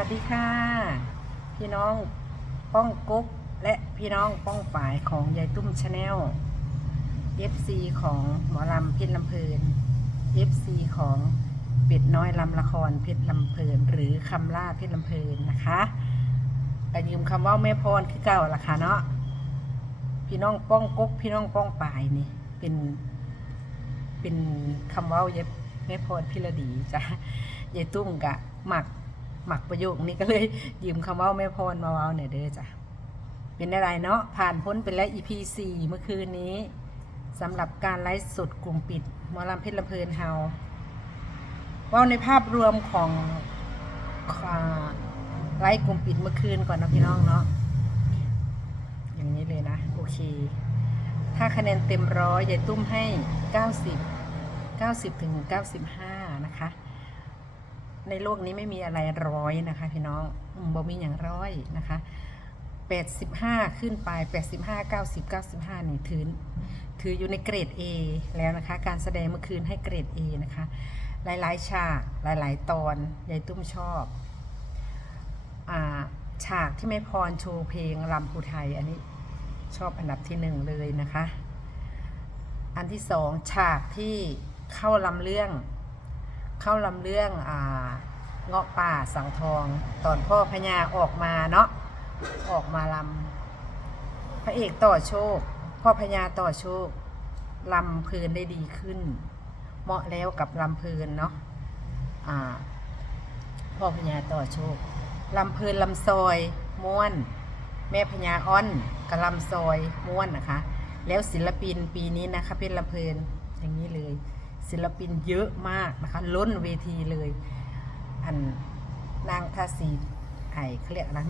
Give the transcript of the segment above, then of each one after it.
วัสดีค่ะ พี่น้องป้องกุ๊กและพี่น้องป้องป่ายของยายตุ้มชาแนล FC ของหมอลำเพชรลำเพลิน FC ของเป็ดน้อยลำละครเพชรลำเพลิน หรือคำล่าเพชรลำเพลินนะคะแต่ยืมคำว่าแม่พรคือเก่าละค่ะเนาะพี่น้องป้องกุ๊กพี่น้องป้องป่ายนี่เป็น เป็นคำว่าเย็บแม่พรพิรดีจ้ะยายตุ้มกะหมัก หมักประโยคนี้ก็เลยยืมคำว่าแม่พรมาเว้าเนี่ยเด้อจ้ะเป็นอะไรเนาะผ่านพ้นไปแล้ว EP 4เมื่อคืนนี้สำหรับการไลฟ์สดกลุ่มปิดมอลำเพชรลำเพลินเฮาว่าในภาพรวมของไลฟ์กลุ่มปิดเมื่อคืนก่อนนะพี่น้องเนาะอย่างนี้เลยนะ โอเค ถ้าคะแนนเต็มร้อยยายตุ้มให้ 90 90ถึง95 นะคะ ในโลกนี้ไม่มีอะไรร้อยนะคะ พี่น้องอืมบ่มีอย่างร้อยนะคะ85ขึ้นไป85 90 95นี่ถือถืออยู่ในเกรด A แล้วนะคะ การแสดงเมื่อคืนให้เกรด A นะคะ หลายๆ ฉากหลาย ๆ ตอนยายตุ้มชอบอาฉากที่ไม่พรโชว์เพลงรำภูไทย อันนี้ชอบอันดับที่หนึ่งเลยนะคะ อันที่สองฉากที่เข้าลำเรื่อง เข้าลำเรื่องอ่าเงาะป่าสังทอง ตอนพ่อพญาออกมาเนาะออกมาลำพระเอกต่อโชค พ่อพญาต่อโชคลำเพลินได้ดีขึ้น เหมาะแล้วกับลำเพลินเนาะอ่าพ่อพญาต่อโชคลำเพลินลำซอยม้วน แม่พญาอ้อนกระลำซอยม้วนนะคะ แล้วศิลปินปีนี้นะคะเป็นลำเพลินอย่างนี้เลย ศิลปินเยอะมากนะคะล้นเวทีเลย อันนางทาสีไอเขาเรียกนะ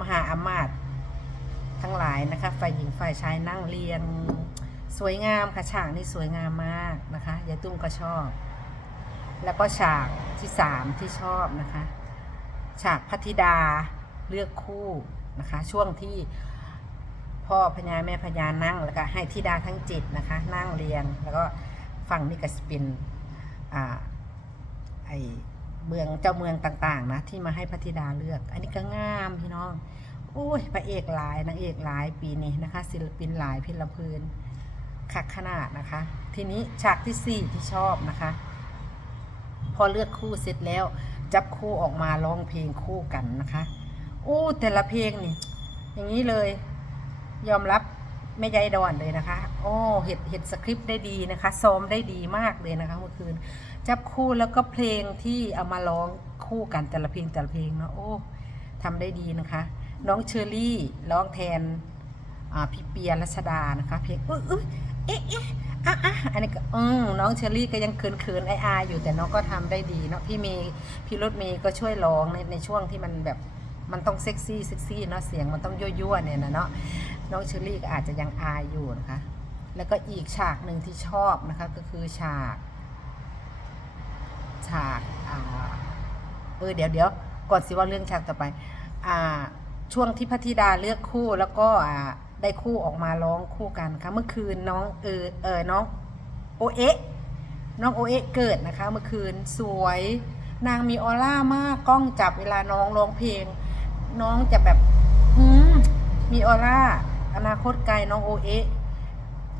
มหาอามาตย์ทั้งหลายนะคะฝ่ายหญิงฝ่ายชายนั่งเรียงสวยงามค่ะฉากนี้สวยงามมากนะคะยายตุ้มก็ชอบ แล้วก็ฉากที่สามที่ชอบนะคะ ฉากพัทิดาเลือกคู่นะคะ ช่วงที่พ่อพญาแม่พญานั่งแล้วก็ให้ธิดาทั้งจ็ดนะคะ นั่งเรียงแล้วก็ ฝั่งนี้ก็จะเป็นอ่าไอเมืองเจ้าเมืองต่างๆนะที่มาให้พระธิดาเลือก อันนี้ก็งามพี่น้องโอ้ยพระเอกหลายนางเอกหลายปีนี้นะคะ ศิลปินหลายเพลลพลินคักขนาดนะคะ ทีนี้ฉากที่สี่ที่ชอบนะคะ พอเลือกคู่เสร็จแล้ว จับคู่ออกมาร้องเพลงคู่กันนะคะโอ้แต่ละเพลงนี่ อย่างนี้เลย ยอมรับ ไม่ใจดอนเลยนะคะโอ้เห็ดเห็ดสคริปต์ได้ดีนะคะ ซ้อมได้ดีมากเลยนะคะเมื่อคืน จับคู่แล้วก็เพลงที่เอามาร้องคู่กันแต่ละเพลงแต่ละเพลงเนาะโอ้ทำได้ดีนะคะ น้องเชอรี่ร้องแทนอ่าพี่เปียรัชดานะคะเพลงเอยเอยเอ๊ะเอ๊ะอะอะอันนี้ก็อืมน้องเชอรี่ก็ยังเขินๆไออายอยู่แต่น้องก็ทำได้ดีเนาะพี่เมย์พี่รถเมย์ก็ช่วยร้องในในช่วงที่มันแบบมันต้องเซ็กซี่เซ็กซี่เนาะเสียงมันต้องยั่วๆเนี่ยนะเนาะ น้องเชอรี่ก็อาจจะยังอายอยู่นะคะ แล้วก็อีกฉากหนึ่งที่ชอบนะคะก็คือฉาก ฉากอ่าเออเดี๋ยวเดี๋ยวก่อนสิว่าเรื่องฉากต่อไป อ่า ช่วงที่พัทิดาเลือกคู่แล้วก็อ่าได้คู่ออกมาร้องคู่กันค่ะเมื่อคืนน้องเออเออน้องโอเอะน้องโอเอะเกิดนะคะ เมื่อคืนสวย นางมีออร่ามากกล้องจับเวลาน้องร้องเพลง น้องจะแบบอืมมีออร่า อนาคตไกลน้องโอเอะ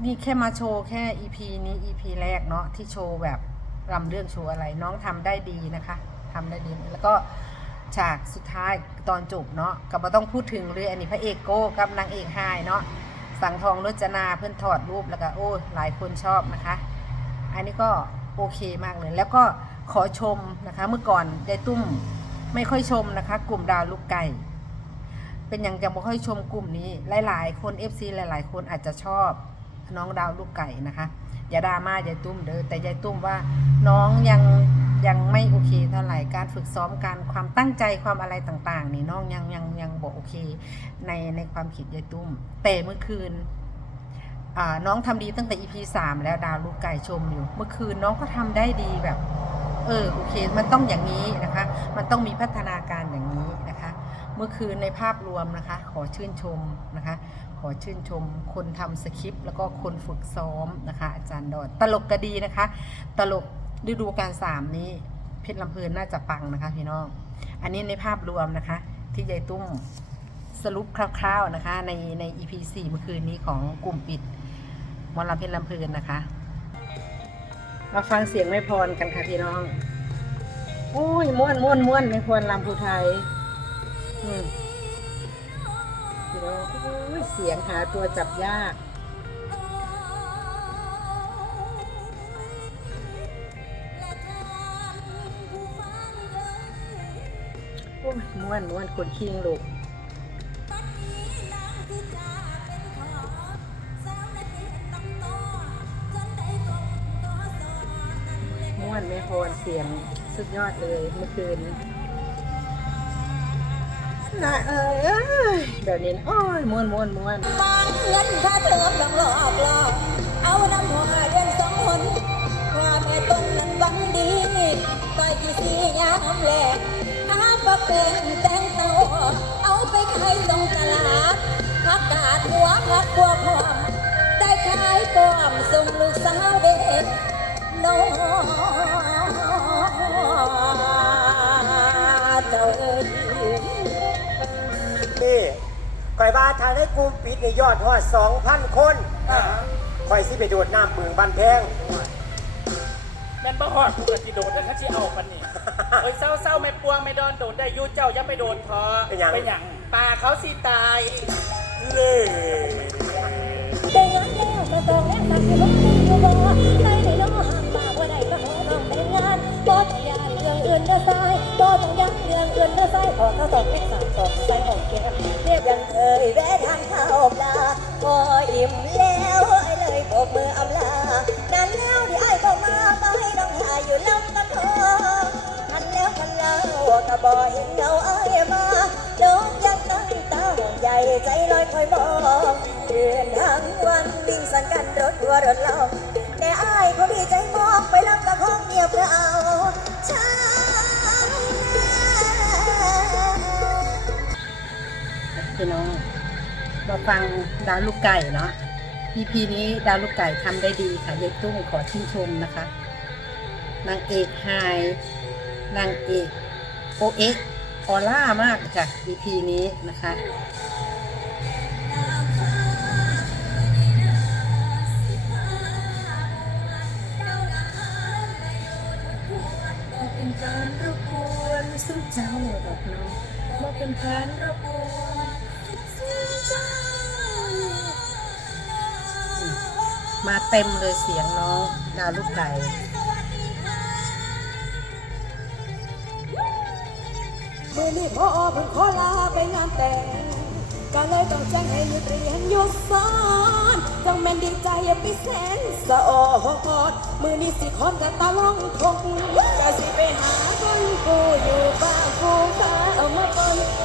นี่แค่มาโชว์แค่ EP นี้ EP แรกเนาะที่โชว์แบบรำเรื่องโชว์อะไร น้องทำได้ดีนะคะทำได้ดีแล้วก็ฉากสุดท้ายตอนจบเนาะก็มาต้องพูดถึงเลยอันนี้พระเอกโก้กับนางเอกไฮายเนาะสังทองรจนาเพื่อนถอดรูปแล้วก็โอ้หลายคนชอบนะคะ อันนี้ก็โอเคมากเลย แล้วก็ขอชมนะคะ เมื่อก่อนยายตุ้มไม่ค่อยชมนะคะ กลุ่มดาวลูกไก่ เป็นอย่างจะไม่ค่อยชมกลุ่มนี้ หลาย ๆ คน FC หลาย ๆ คนอาจจะชอบน้องดาวลูกไก่นะคะ อย่าดราม่ายายตุ้มเด้อแต่ยายตุ้มว่าน้องยังยังไม่โอเคเท่าไหร่การฝึกซ้อมการความตั้งใจความอะไรต่างๆ นี่น้องยังยังยังบอกโอเคในในความคิดยายตุ้ม แต่เมื่อคืนน้องทำดีตั้งแต่ EP 3 แล้วดาวลูกไก่ชมอยู่ เมื่อคืนน้องก็ทำได้ดีแบบ เออโอเค มันต้องอย่างนี้นะคะ มันต้องมีพัฒนา มื่อคืนในภาพรวมนะคะ ขอชื่นชมนะคะ ขอชื่นชมคนทำสคริปต์แล้วก็คนฝึกซ้อมนะคะ อาจารย์ดอนตลกก็ดีนะคะ ตลกฤดูการสามนี้เพชรลำเพลินน่าจะปังนะคะพี่น้อง อันนี้ในภาพรวมนะคะ ที่ยายตุ้มสรุปคร่าวๆนะคะ ในใน EP 4เมื่อคืนนี้ของกลุ่มปิดมอลำเพชรลำเพลินนะคะ มาฟังเสียงแม่พรกันค่ะพี่น้อง โอ้ยม่วนม่วนม่วนแม่พรลำภูไทย พี่น้องเสียงหาตัวจับยากโอ้ยม่วนม่วนคนคิงลูกม่วนแม่พรเสียงสุดยอดเลยเมื่อคืน น่าเอ้ยเอ้ยเดี๋ยวนี้โอ้ยมวนมวนมวนมันเงินค่าเทอมหลอกหลอกหลอกเอาน้ำหัวเรียนสองคนว่าแม่ต้นนั้นหวังดีไปที่สียามแลกหาปักเป็นแตงโตเอาไปขายตรงตลาดผักกาดหัวผักบัวพร้อมได้ขายปลอมส่งลูกสาวเด็กน้องเจ้าเอ๋ย ข่อยว่าทางในกลุ่มปิดนี่ยอดฮอด2,000คนข่อยสิไปโดดน้ำบึงบันแพงแม่นบ่ฮอดกูก็สิโดดแล้วเขาสิเอาปันนี่เอ้ยเศร้าๆแม่ปวงแม่ดอนโดดได้อยู่เจ้าอย่าไปโดดพอเป็นหยัง เป็นหยังปลาเขาสิตาย เล่แต่งานแล้วมาต้องแลกมาคือรถตู้อยู่บ่ได้ในน้องห่างปากว่าได้มาขอน้องแต่งงานบ่ต้องยานเรื่องอื่นเด้อสายบ่ต้องยันเรื่องอื่นเด้อสายขอเขาสองเลขสามสองใส่ของแก้มเรียบ ยังเคยแวะทางเข้าปลาบ่อิ่มแล้วไอ้เลยโบกมืออำลานานแล้วที่ไอ้ก็มามาให้น้องหายอยู่ลำกันทองทันแล้วทันแล้วก็บ่เห็นเงาไอ้มาโดนยังตั้งตาห่วงใยใจลอยคอยมองเดือนทั้งวันวิ่งสันกันรถทัวรถเราแต่อายเขามีใจมองไปลำกับห้องเงียบเราช้า พี่น้องมาฟังดาวลูกไก่เนาะ EP นี้ดาวลูกไก่ทำได้ดีค่ะยายตุ้มขอชื่นชมนะคะ นางเอกไฮนางเอกโอเอ็กออล่ามากค่ะ EP นี้นะคะเป็นการรบกวนซึ่งเจ้าดอกน้องมาเป็นการรบกวน มาเต็มเลยเสียงน้องดาวลูกไก่มือนี้พอเพิ่งขอลาไปงานแต่งก็เลยต้องแจ้งให้หยุดเรียนหยุดสอนจังแม่นดีใจพี่แสนสะออดมือนี้สิคอนกับตาล่องทงก็สิไปหาคนกูอยู่บ้านกูฟ้าเอามาปน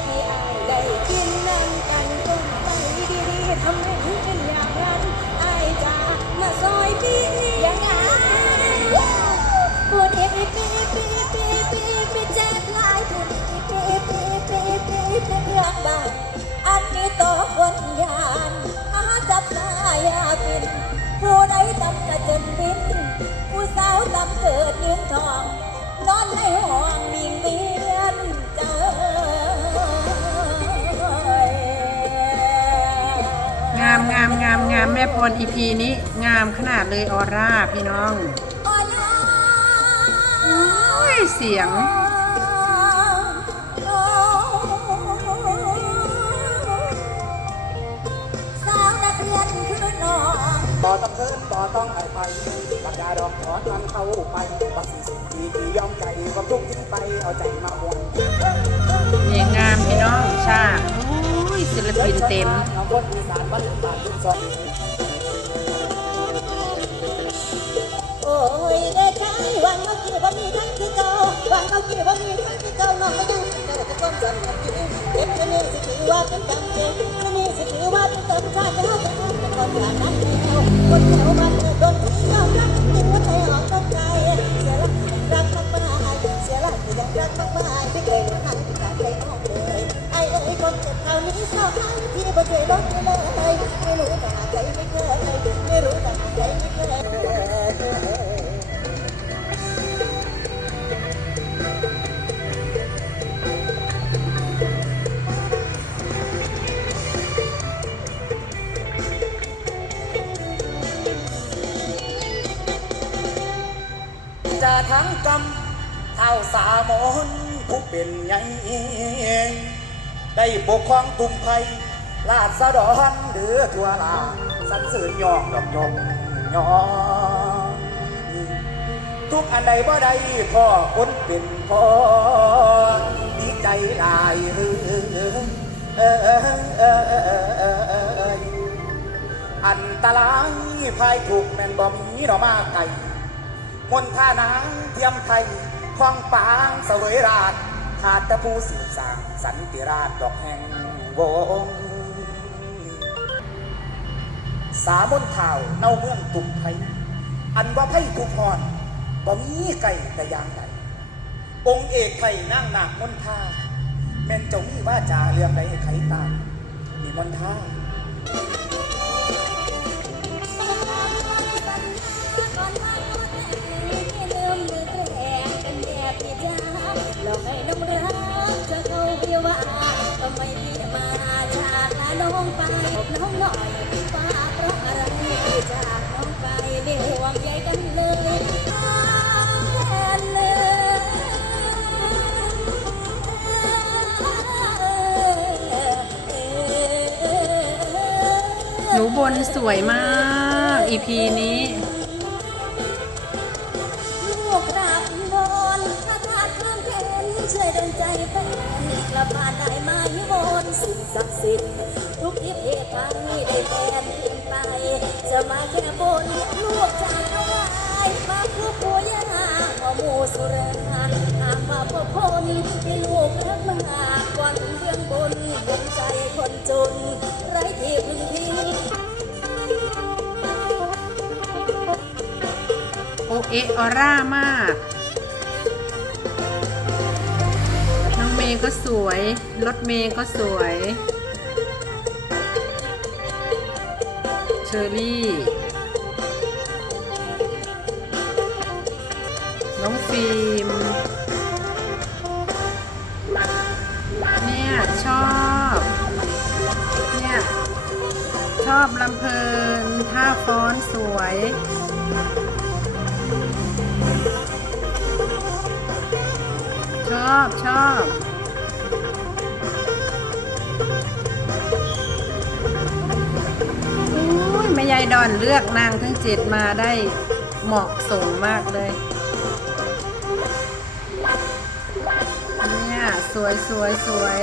นบินผู้สาวตำเกิดยืนทอง นอนในห้องวิงเวียนเจองามงามงามงามแม่พร EP นี้ งามขนาดเลยออร่าพี่น้องอ่อนน้อโอ้ยเสียง บ่ต้องเคินบ่ต้องไอไปปักยาดอกถอนมันเข้าไปบักสิสิทีที่ยอมใจความทุกข์ทิ้งไปเอาใจมาหวนเพลงงามพี่น้องชาติโอ้ยศิลปินเต็มเอาคนอีสานบ้านบ้านทุกซอยโอ้ยเด็กชายวันเมื่อกี้ว่ามีทั้งคือเก่าวันเมื่อกี้ว่ามีทั้งคือเก่าน้องก็ยังสิเก่าแต่ความสัมพันธ์อยู่เด็กคนนี้สิถือว่าเป็นกรรมเก่งคนนี้สิถือว่าเป็นต้นชาติจะว่าจำได้แล้วคนแถวบ้านเกิดโดนที่ยอมรับยิ่งว่าใจอยากมายเสียหลักที่ยังรักมากมายไม่เคยหลงหันจากใจน้องเลย ไอ้เอ้ยคนเจ็บคราวนี้ชอบทั้งที่บ่เคยลดเลยไม่รู้แต่หาใจไม่เคย มนผู้เป็นใหญ่ได้ปกครองตุ่มไผ่ลาดสะดอนหรือทั่วลาสันสริญยองดอกยมยองทุกอันใดบ่ได้พ่อคนเป็นพ่อดีใจหลายเออเออเออเออเออันตรายภายถูกแม่นบ่มีดอมาไก่มนท่านางเทียมไทย คลองปางเสวยราชขาดต่ผู้สื่อสารสันติราชดอกแห่งวง สามนข่าวเน่าเมืองตุ่มไทยอันว่าไพ่ทุพรบ่มีไก่แต่ยางไก่องค์เอกไทยนั่งหนักมนท่าแม่นเจ้ามีว่าจาเรื่องใดไขตามมีมนท่า พี่จ้าเราให้น้องรักจะเข้าวิวาทำไมพี่มาจากลาน้องไปบอกน้องหน่อยว่าเพราะอะไรจากน้องไปไม่ห่วงใยกันเลยแทนเลยหนูบนสวยมาก อีพีนี้ ดลใจแฟนกลับบ้านได้ไหมบนสิ่งศักดิ์สิทธิ์ทุกที่เพศไปได้แฟนเปลี่ยนไป จะมาแค่บนลูกจากเอาไว้มาคู่ปู่ย่าหมอหมูสุรานหากมาพบคนที่ลูกรักมากกว่าเรื่องบนดวงใจคนจน ไร้ที่พึ่งพิงโอเอออร่ามาก ย์ก็สวย รถเมย์ก็สวย เชอรี่ น้องฟิล์ม เนี่ยชอบ เนี่ย ชอบลำเพลินท่าฟ้อนสวยชอบชอบายดอนเลือกนางทั้งเจ็ดมาได้เหมาะสมมากเลย เนี่ย สวยสวยสวย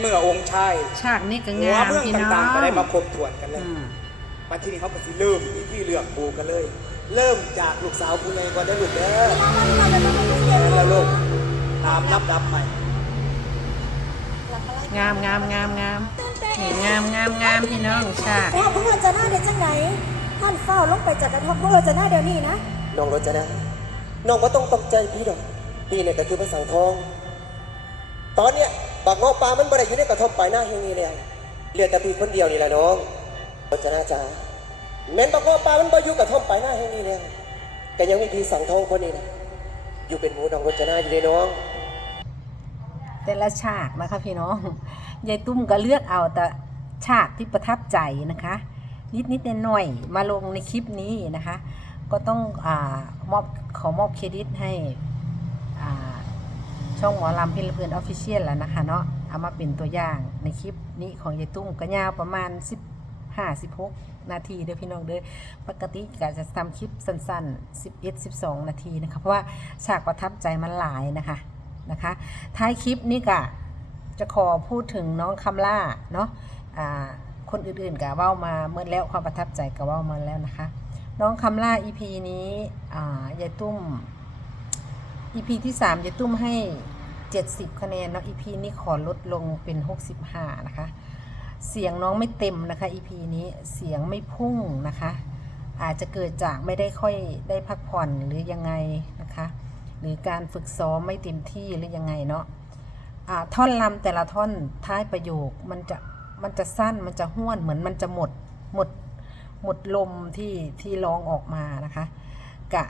เมื่อองค์ชายฉากนี้ก็หัวงามเมืองพี่น้อต่างงๆก็ได้มาครบถ้วนกันเลยอืมมาที่นี่เขาก็สิเริ่มที่ที่เลือกปูกันเลย เริ่มจากลูกสาวผู้ใหญ่ก่อนได้ลูกเด้อแล้วลูกตามนับดับใหม่งามงามงามงามนี่งามงามงามพี่น้องฉากแม่พวกเราจะหน้าเดี๋ยวจังไหน ท่านเฝ้าลงไปจากกระท่อมพวกเราจะหน้าเดี๋ยวนี้นะ น้องรจนะน้องก็ต้องตกใจพี่ดอกพี่เนี่ยก็คือพระสังทอง ตอนเนี้ย บักงอปลามันบ่ได้อยู่ในกระทบปลายหน้าแห่งนี้แล้วเหลือแต่พี่คนเดียวนี่แหละน้องรจนะจ๋าแม้นบักงอปลามันบ่อยู่กระทบปลายหน้าแห่งนี้แล้วก็ยังมีพี่สังทองคนนี้นะอยู่เป็นหมูน้องรจนะอยู่เลยน้องแต่ละฉากนะคะพี่น้องยายตุ้มก็เลือกเอาแต่ฉากที่ประทับใจนะคะ นิดนิดหน่อยมาลงในคลิปนี้นะคะ ก็ต้องอมอบขอมอบเครดิตให้ ช่องหมอลำเพลินเพลินออฟฟิเชียลแล้วนะคะเนาะเอามาเป็นตัวอย่างในคลิปนี้ของยายตุ้มก็ยาวประมาณ56นาทีเด้อพี่น้องเด้อปกติก็จะทำคลิปสั้นๆ 11 12 นาทีนะคะเพราะว่าฉากประทับใจมันหลายนะคะนะคะท้ายคลิปนี่ก็จะขอพูดถึงน้องคำล่าเนาะคนอื่นๆก็ว้ามาเมื่อแล้วความประทับใจก็ว้ามาแล้วนะคะ น้องคำล่า EP นี้ยายตุ้ม EP ที่3ยายตุ้มให้ 70 คะแนนเนาะ EP นี้ขอลดลงเป็น 65 นะคะ เสียงน้องไม่เต็มนะคะ EP นี้เสียงไม่พุ่งนะคะ อาจจะเกิดจากไม่ได้ค่อยได้พักผ่อนหรือยังไงนะคะ หรือการฝึกซ้อมไม่เต็มที่หรือยังไงเนาะท่อนลำแต่ละท่อนท้ายประโยคมันจะมันจะสั้นมันจะห้วนเหมือนมันจะหมดหมดหมดลมที่ที่ร้องออกมานะคะ กะ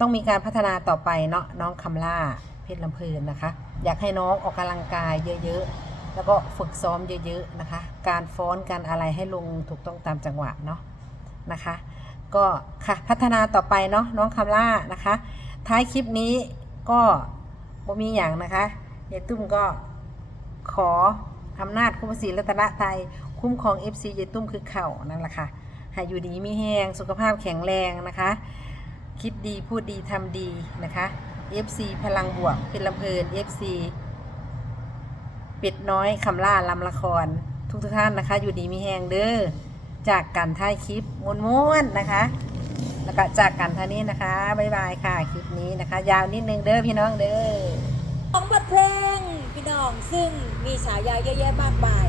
ต้องมีการพัฒนาต่อไปเนาะน้องคำล่าเพชรลำเพลินนะคะ อยากให้น้องออกกำลังกายเยอะๆ แล้วก็ฝึกซ้อมเยอะๆนะคะ การฟ้อนการอะไรให้ลงถูกต้องตามจังหวะเนาะนะคะ ก็ค่ะพัฒนาต่อไปเนาะน้องคำล่านะคะ ท้ายคลิปนี้ก็บ่มีอย่างนะคะยายตุ้มก็ขออำนาจคุ้มศรีรัตนไทยคุ้มครอง FC ยายตุ้มคือเข่านั่นแหละค่ะให้อยู่ดีมีแห้งสุขภาพแข็งแรงนะคะ คิดดีพูดดีทำดีนะคะ FC พลังบวกเป็นลำเพลิน FC เป็ดน้อยคำล่าลำละคร ทุกทุกๆท่านนะคะ อยู่ดีมีแหงเด้อจากกันท้ายคลิปม้วนๆนะคะ แล้วก็จากกันเท่านี้นะคะบ๊ายบายค่ะคลิปนี้นะคะ ยาวนิดนึงเด้อพี่น้องเด้อของบทเพลงพี่น้องซึ่งมีฉายาเยอะแยะมากมาย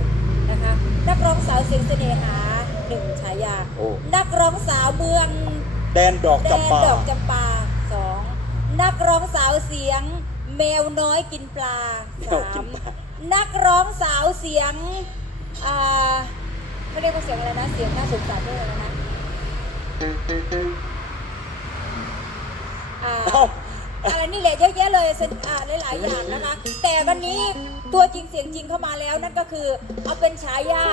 นะคะนักร้องสาวเสียงเสน่หาหนึ่งฉายาโอ้นักร้องสาวเมือง แดนดอกแดนจำปา ดอกจำปาสองนักร้องสาวเสียง แมวน้อยกินปลาแมวสากิมนปลา นักร้องสาวเสียงอ่าเขาเรียกว่าเสียงอะไรนะเสียงน่าสงสารด้วยอะไรนะอ่า เอ้า อะไรนี่แหละเยอะแยะเลยเซ็นอ่าหลายๆอย่างนะคะ แต่วันนี้ตัวจริงเสียงจริงเข้ามาแล้วนั่นก็คือเอาเป็นฉายา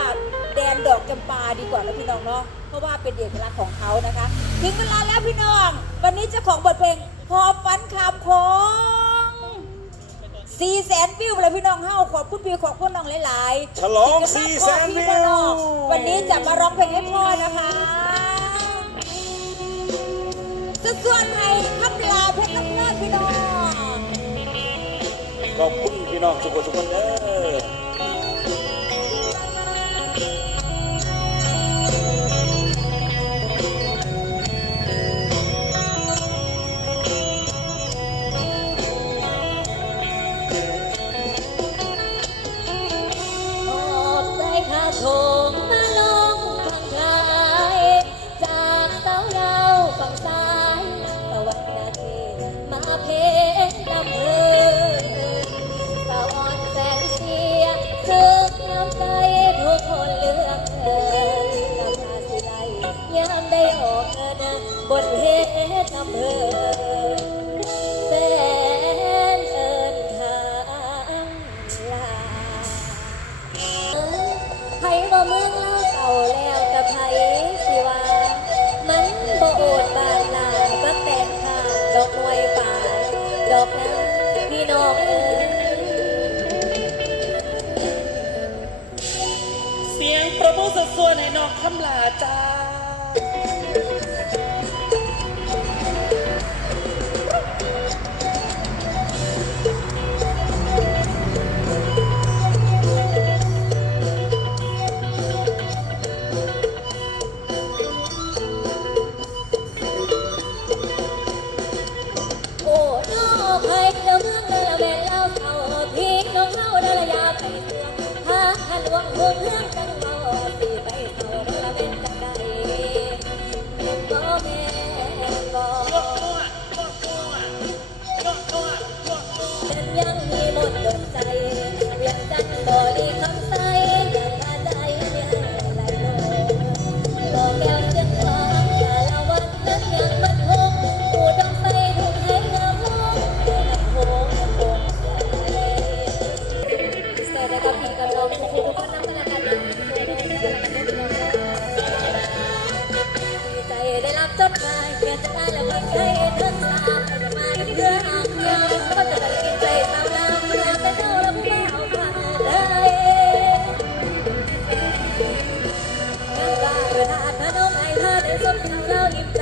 แดนดอกจำปาดีกว่านะพี่น้องเนาะเพราะว่าเป็นเอกลักษณ์ของเขานะคะ ถึงเวลาแล้วพี่น้อง วันนี้เจ้าของบทเพลงหอบฝันคำของสี่แสนวิวเลยพี่น้องเฮาขอบคุณพี่ขอบคุณน้องหลายๆฉลองที่400,000จะมาขอพี่มาน้องวันนี้จะมาร้องเพลงให้พ่อนะคะ สส่วนไทยทับลาเพชรน้ำเงินพี่น้อง ขอบคุณพี่น้องทุกคนทุกคนเด้อ ประผู้สัดส่วนให้น้องคำลาจ้า the world you've